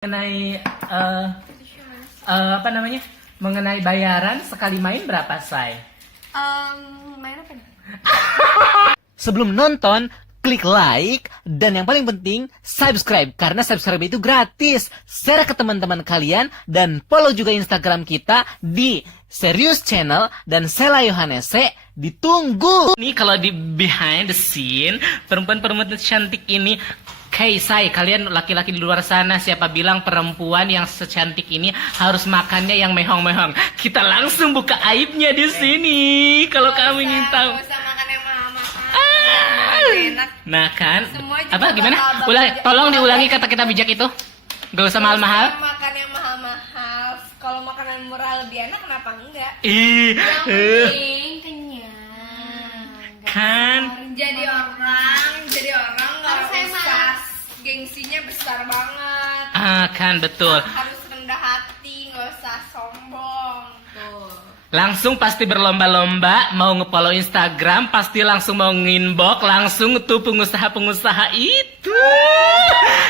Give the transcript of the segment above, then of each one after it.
Mengenai apa namanya, mengenai bayaran sekali main berapa, Say? Main apa nih? Sebelum nonton, klik like, dan yang paling penting, subscribe. Karena subscribe itu gratis. Share ke teman-teman kalian, dan follow juga Instagram kita di Serius Channel dan Sela Yohanese. Ditunggu! Ini kalau di behind the scene, perempuan-perempuan cantik ini, Say, kalian laki-laki di luar sana, siapa bilang perempuan yang secantik ini harus makannya yang mehong-mehong? Kita langsung buka aibnya di sini. Kalau kamu ingin tahu. Gak usah makan yang mahal-mahal. Enak. Nah kan, Semua juga apa gimana? bakal Tolong diulangi kata-kata bijak itu. Gak usah mahal-mahal. Makan yang mahal-mahal. Kalau makanan murah lebih enak, kenapa enggak? Ih, Yang penting kenyang. kan. Jadi orang nggak usah gengsinya besar banget. Kan betul. Harus rendah hati, nggak usah sombong. Tuh. Langsung pasti berlomba-lomba mau nge-follow Instagram, pasti langsung mau nginbox, langsung tuh pengusaha-pengusaha itu.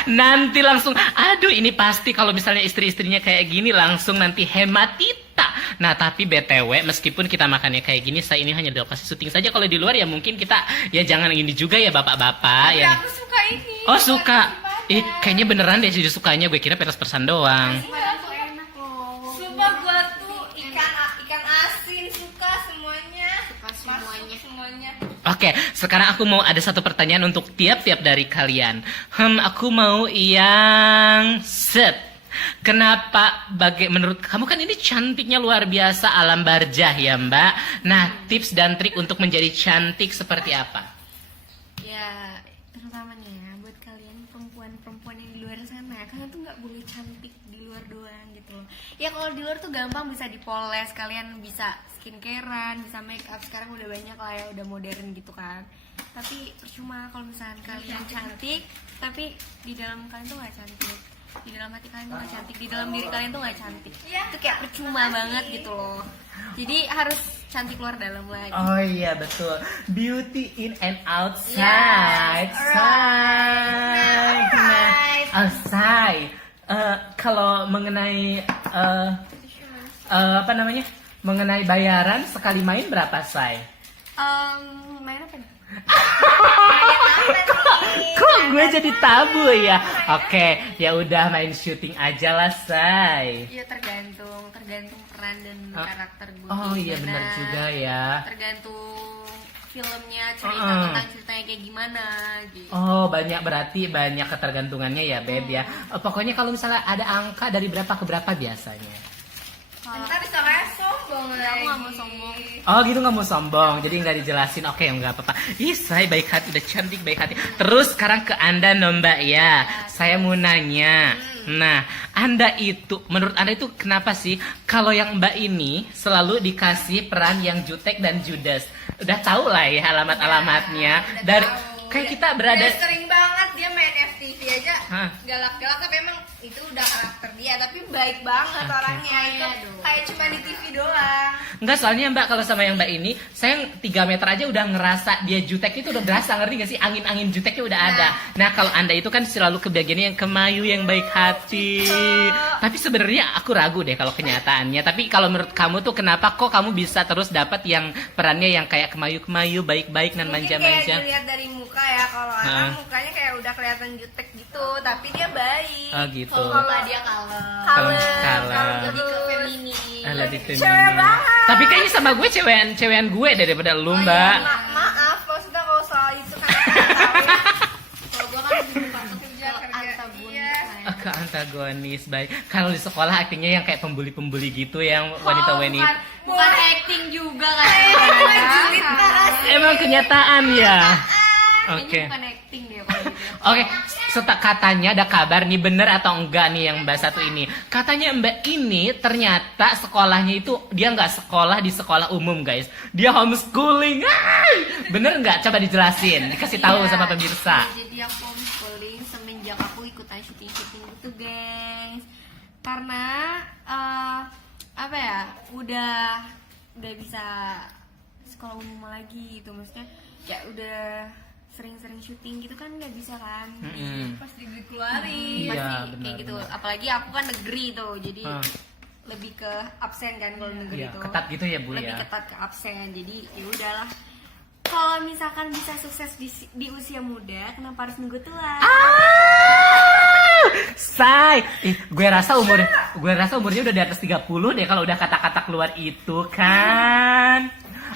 Nanti langsung, aduh ini pasti kalau misalnya istri-istrinya kayak gini langsung nanti hematita. Nah tapi BTW meskipun kita makannya kayak gini, saya ini hanya di lokasi syuting saja. Kalau di luar ya mungkin kita, ya jangan ini juga ya bapak-bapak. Tapi Ya. aku suka ini. Oh suka. Kayaknya beneran deh sih sukanya, gue kira peres-peresan doang. Sumpah tuh enak loh. Sumpah gua tuh ikan asin suka semuanya. Masuk semuanya. Oke, sekarang aku mau ada satu pertanyaan untuk tiap-tiap dari kalian. Aku mau yang set. Kenapa menurut kamu kan ini cantiknya luar biasa alam barjah ya Mbak. Nah, tips dan trik untuk menjadi cantik seperti apa? Ya, terutama nih ya buat kalian perempuan-perempuan yang di luar sana, kalian tuh nggak boleh cantik di luar doang gitu loh. Ya kalau di luar tuh gampang bisa dipoles, kalian bisa skincarean, bisa make up. Sekarang udah banyak lah ya, udah modern gitu kan. Tapi percuma kalau misalnya kalian cantik, tapi di dalam kalian tuh nggak cantik. Di dalam hati kalian tuh nggak cantik, di dalam diri kalian tuh nggak cantik. Itu kayak percuma banget gitu loh. Jadi harus cantik luar dalam lagi. Oh iya betul. Beauty in and Yes, outside. alright. Outside. Kalau mengenai apa namanya? Mengenai bayaran sekali main berapa, Say? Main apa nih? Kok gue jadi tabu ya? Oke, ya udah main syuting aja lah, Say. Iya tergantung peran dan karakter gue. Oh iya gimana. benar juga ya. Tergantung filmnya, cerita tentang ceritanya kayak gimana gitu. Oh banyak banyak ketergantungannya ya Beb ya. Pokoknya kalau misalnya ada angka dari berapa ke berapa biasanya? Ntar bisa kayak sombong lagi. Aku gak mau sombong. Oh gitu nggak mau sombong, jadi nggak dijelasin. Oke nggak apa-apa. Ih saya baik hati, udah cantik baik hati. Terus sekarang ke Anda no Mbak ya. Saya mau nanya. Nah Anda itu, menurut Anda itu kenapa sih kalau yang Mbak ini selalu dikasih peran yang jutek dan judes? Udah tahu lah ya alamat-alamatnya. Dari kayak kita berada. Udah sering banget dia main FTV aja. Hah? Galak-galak tapi emang itu udah karakter dia, tapi baik banget Oke. orangnya. Itu kayak cuma di TV doang. Enggak, soalnya Mbak kalau sama yang Mbak ini, saya yang 3 meter aja udah ngerasa dia jutek itu udah berasa, ngerti gak sih? Angin-angin juteknya udah ada. Nah kalau Anda itu kan selalu kebagiannya yang kemayu, yang baik hati. Tapi sebenarnya aku ragu deh kalau kenyataannya. Tapi kalau menurut kamu tuh kenapa kok kamu bisa terus dapat yang perannya yang kayak kemayu-kemayu, baik-baik dan Mungkin kayak manja-manja? dilihat dari muka ya, kalau orang mukanya kayak udah kelihatan jutek gitu, tapi dia baik. Oh gitu. Kalau dia kalem. Kalem. Lebih ke feminin. Lebih Cewek feminin. banget. Tapi kayaknya sama gue cewean gue daripada lu Mbak. Maaf, maksudnya kalau soal itu kan aku nggak tahu ya. Kalau gua kan lebih suka kerja. Iya. Ke antagonis baik. Kalau di sekolah aktingnya yang kayak pembuli-pembuli gitu, yang wanita-wanita. Bukan acting juga kan. Emang kenyataan ya. Oke. Oke. Bukan acting deh kalau gitu. Oke, katanya ada kabar nih, bener atau enggak nih yang Mbak satu ini. Katanya Mbak ini ternyata sekolahnya itu dia nggak sekolah di sekolah umum guys. Dia homeschooling. Bener nggak? Coba dijelasin, dikasih tahu sama pemirsa. Jadi aku homeschooling semenjak aku ikutan syuting-syuting gitu gengs. Karena apa ya, udah bisa sekolah umum lagi gitu, maksudnya ya udah sering-sering syuting gitu kan nggak bisa kan. Pasti dikeluarin. Iya, Pasti benar, kayak gitu. benar. Apalagi aku kan negeri tuh, jadi Ah. lebih ke absen kan kalau negeri Iya, tuh. ketat gitu ya Bu Lebih ya. ketat ke absen. Jadi ya udahlah. Kalau misalkan bisa sukses di usia muda, kenapa harus nunggu tua? Say, gue rasa umurnya udah di atas 30 deh kalau udah kata-kata keluar itu kan.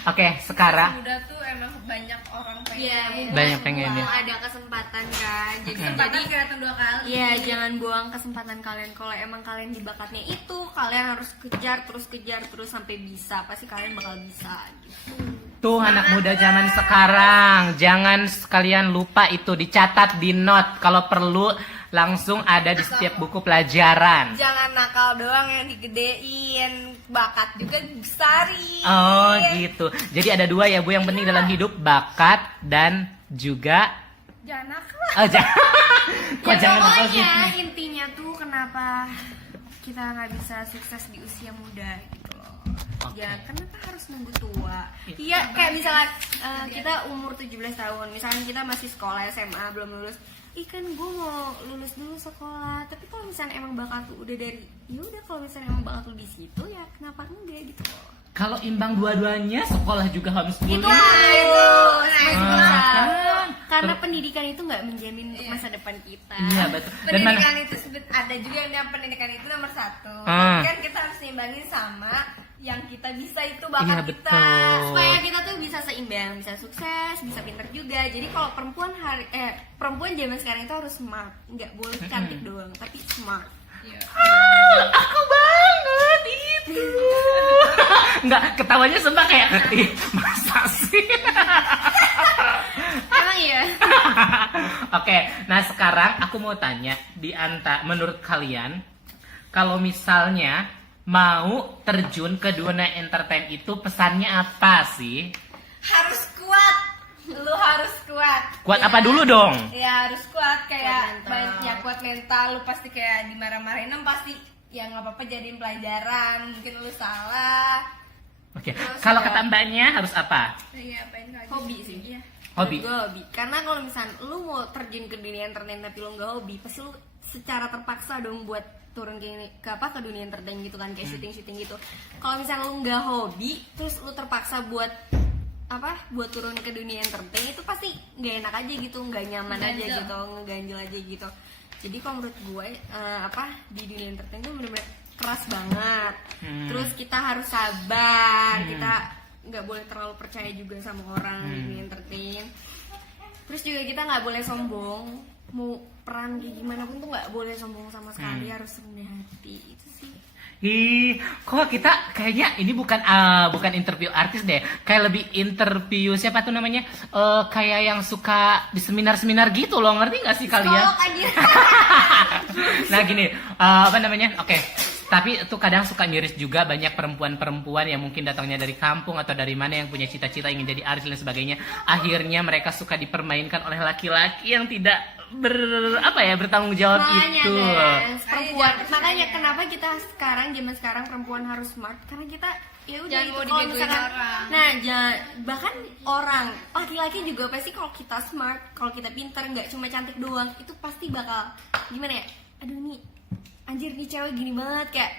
Oke, sekarang Udah tuh emang banyak orang pengen. Iya, Banyak pengen ya. Ada kesempatan kan. Jadi Kesempatan kelihatan 2 kali. Iya, jangan buang kesempatan kalian. Kalau emang kalian di bakatnya itu, kalian harus kejar terus sampai bisa. Pasti kalian bakal bisa gitu. tuh anak muda zaman sekarang, jangan sekalian lupa itu dicatat di note. Kalau perlu langsung ada di setiap buku pelajaran. Jangan nakal doang yang digedein, bakat juga besarin. Oh gitu. Jadi ada 2 ya Bu yang penting dalam hidup, bakat dan juga Jangan nakal. oh, jangan. Kok Ya jangan nakal sih? pokoknya intinya tuh kenapa kita nggak bisa sukses di usia muda gitu loh. Oke. Ya kenapa harus nunggu tua? Iya kayak misalnya kita umur 17 tahun, misalnya kita masih sekolah SMA belum lulus. Ih kan gue mau lulus dulu sekolah. Tapi kalau misalnya emang bakat lu udah dari, ya udah kalau misalnya emang bakat lu di situ ya kenapa enggak gitu loh. Kalau imbang dua-duanya, sekolah juga homeschooling. Itu masih Ah, bisa. kan. Karena pendidikan itu nggak menjamin untuk masa depan kita. Iya betul. Dan mana? Pendidikan itu ada juga yang pendidikan itu nomor 1. Ah. Kan kita harus nimbangin sama yang kita bisa itu Iya, bakat kita. betul. Supaya kita tuh bisa seimbang, bisa sukses, bisa pinter juga. Jadi kalau perempuan zaman sekarang itu harus smart, nggak boleh cantik doang, tapi smart. Aku banget itu. Enggak, ketawanya sumpah kayak ih, masa sih? Emang iya. Oke, nah sekarang aku mau tanya menurut kalian kalau misalnya mau terjun ke dunia entertain itu pesannya apa sih? Harus kuat. Lu harus kuat. Kuat apa dulu dong? Ya harus kuat kayak Kuat mental. ya kuat mental. Lu pasti kayak dimarah-marahin pasti ya nggak apa-apa jadiin pelajaran. Mungkin lu salah. Oke, Terus kalau ya. kata mbaknya harus apa? Iya, apain lagi? Hobi sih. Iya. Hobi. Gue hobi. Karena kalau misalnya lu mau terjun ke dunia entertain tapi lu nggak hobi, pasti lu secara terpaksa dong buat turun ke dunia entertain gitu kan, kayak syuting gitu. Kalau misalnya lu nggak hobi, terus lu terpaksa buat turun ke dunia entertain itu pasti nggak enak aja gitu, nggak nyaman aja Ganjel. gitu, ngeganjel aja gitu. Jadi kalau menurut gue di dunia entertain itu bener-bener keras banget. Terus kita harus sabar, kita nggak boleh terlalu percaya juga sama orang di dunia entertain. Terus juga kita nggak boleh sombong, mau peran kayak gimana pun tuh nggak boleh sombong sama sekali, harus rendah hati itu sih. Ih, kok kita kayaknya ini bukan interview artis deh, kayak lebih interview siapa tuh namanya, kayak yang suka di seminar-seminar gitu loh, ngerti nggak sih kalian? Psikolog aja. Nah gini, apa namanya? Oke, tapi itu kadang suka miris juga banyak perempuan-perempuan yang mungkin datangnya dari kampung atau dari mana yang punya cita-cita ingin jadi artis dan sebagainya. Akhirnya mereka suka dipermainkan oleh laki-laki yang tidak bertanggung jawab itu. Guys, perempuan. Jangan Makanya percaya. kenapa kita zaman sekarang perempuan harus smart? Karena kita ya udah Jangan itu mau kalau dibegoin misalkan orang. nah bahkan orang laki-laki juga pasti kalau kita smart, kalau kita pinter, nggak cuma cantik doang, itu pasti bakal gimana ya? Aduh nih anjir nih cewek gini banget kayak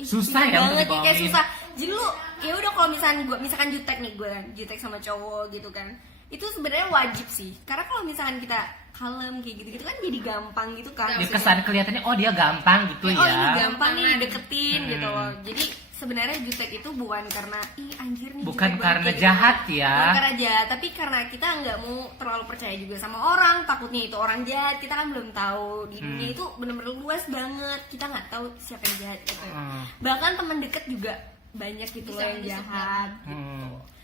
ih, Susah gini ya untuk banget nih, kayak dibohongin. susah. Jadi lu ya udah kalau misalkan jutek nih gue jutek sama cowok gitu kan, itu sebenarnya wajib sih, karena kalau misalkan kita kalem kayak gitu kan jadi gampang gitu kan. Dia kesan kelihatannya oh dia gampang gitu Oh ini ya. gampang nih dideketin gitu loh. Jadi sebenarnya jutek itu bukan karena ih anjir nih Bukan jutek karena banget kayak jahat gitu. ya. Bukan karena jahat, tapi karena kita nggak mau terlalu percaya juga sama orang, takutnya itu orang jahat. Kita kan belum tahu di dunia itu bener-bener luas banget, kita nggak tahu siapa yang jahat gitu. Bahkan teman deket juga banyak gitu loh Bisa yang menusuk jahat.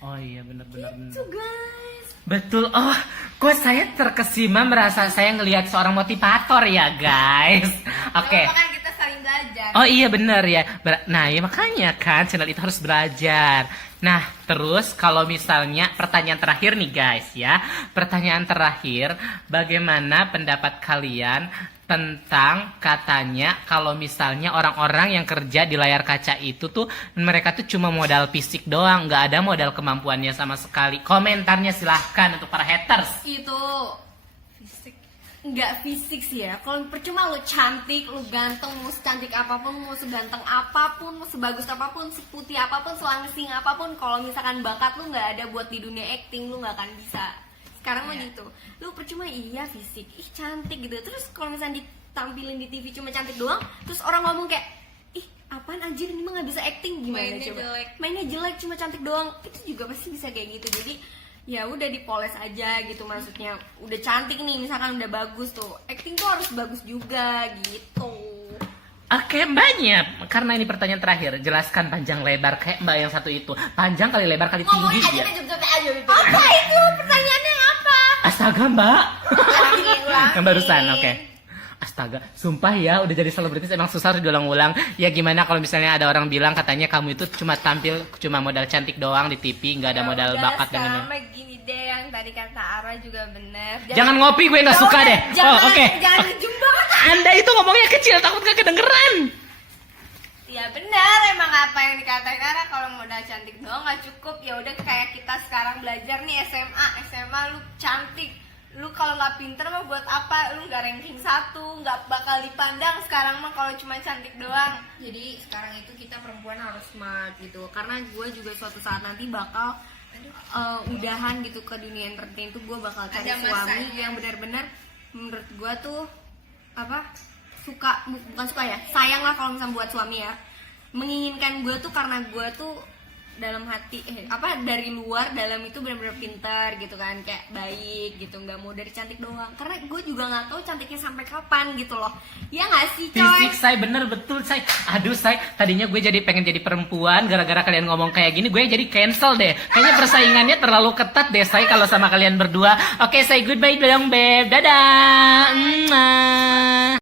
Oh iya benar-benar. Itu guys. Betul. Oh, kok saya terkesima merasa saya ngelihat seorang motivator ya, guys. Oke. Kan kita saling belajar. Oh iya benar ya. Nah ya makanya kan channel itu harus belajar. Nah terus kalau misalnya pertanyaan terakhir nih guys ya. Pertanyaan terakhir, bagaimana pendapat kalian tentang katanya kalau misalnya orang-orang yang kerja di layar kaca itu tuh mereka tuh cuma modal fisik doang, nggak ada modal kemampuannya sama sekali. Komentarnya silahkan untuk para haters. Itu fisik, nggak fisik sih ya. Kalau percuma lo cantik, lo ganteng, mau secantik apapun, mau seganteng apapun, mau sebagus apapun, seputih apapun, selangsing apapun, kalau misalkan bakat lo nggak ada buat di dunia acting, lo nggak akan bisa. Sekarang mah gitu, lu percuma iya fisik, ih cantik gitu. Terus kalau misalnya ditampilin di TV cuma cantik doang, terus orang ngomong kayak, ih apaan anjir ini mah nggak bisa acting, gimana Mainnya coba? jelek. Mainnya jelek cuma cantik doang, itu juga pasti bisa kayak gitu. Jadi ya udah dipoles aja gitu, maksudnya udah cantik nih misalkan udah bagus tuh, acting tuh harus bagus juga gitu. Oke mbaknya, karena ini pertanyaan terakhir, jelaskan panjang lebar kayak mbak yang satu itu. Panjang kali lebar kali tinggi Ngomongin aja ya. kejep-jep aja gitu. Apa itu pertanyaannya apa? Astaga mbak. Ulangin. Yang barusan, oke. Astaga, sumpah ya udah jadi selebritis emang susah harus diulang-ulang. Ya gimana kalau misalnya ada orang bilang katanya kamu itu cuma tampil cuma modal cantik doang di TV, nggak ada modal bakat dan Sekarang ini. mah gini deh, yang tadi kata Ara juga bener. Jangan ngopi, gue nggak suka deh. Jangan, Oh oke. jangan ujung banget. Anda itu ngomongnya kecil, takut gak kedengeran. Ya benar, emang apa yang dikatakan Ara, kalau modal cantik doang nggak cukup. Ya udah kayak kita sekarang belajar nih SMA lu cantik, lu kalau nggak pinter mah buat apa, lu nggak ranking 1, nggak bakal dipandang sekarang mah kalau cuma cantik doang. Jadi sekarang itu kita perempuan harus smart gitu, karena gue juga suatu saat nanti bakal udahan gitu ke dunia entertain tuh, gue bakal cari Ada suami masanya. yang benar-benar menurut gue tuh apa suka, bukan suka ya, sayang lah kalau misalnya buat suami ya, menginginkan gue tuh karena gue tuh dalam hati dari luar dalam itu benar-benar pintar gitu kan, kayak baik gitu, nggak mau dari cantik doang, karena gue juga nggak tahu cantiknya sampai kapan gitu loh, ya nggak sih coy? Fisik saya bener betul saya. Aduh saya tadinya gue jadi pengen jadi perempuan gara-gara kalian ngomong kayak gini, gue jadi cancel deh. Kayaknya persaingannya terlalu ketat deh saya kalau sama kalian berdua. Oke, say goodbye dong beb. Dadah. Mwah.